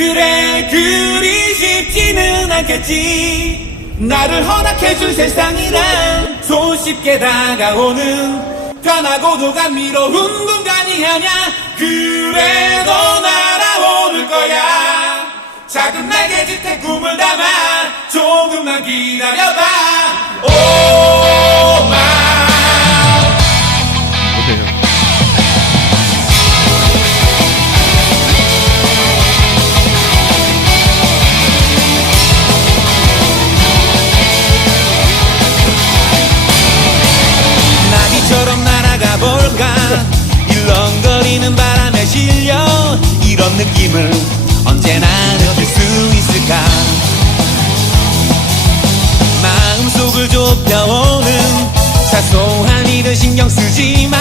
그래 그리 쉽지는 않겠지. 나를 허락해줄 세상이란 손쉽게 다가오는 편하고도 감미로운 공간이 아냐. 그래 너 날아오를 거야. 작은 날개짓에 꿈을 담아 조금만 기다려봐. 오마 나비처럼 날아가 볼까. 일렁거리는 바람에 실려 이런 느낌을 언제나 느낄 수 있을까. 마음속을 좁혀오는 사소한 일을 신경 쓰지 마.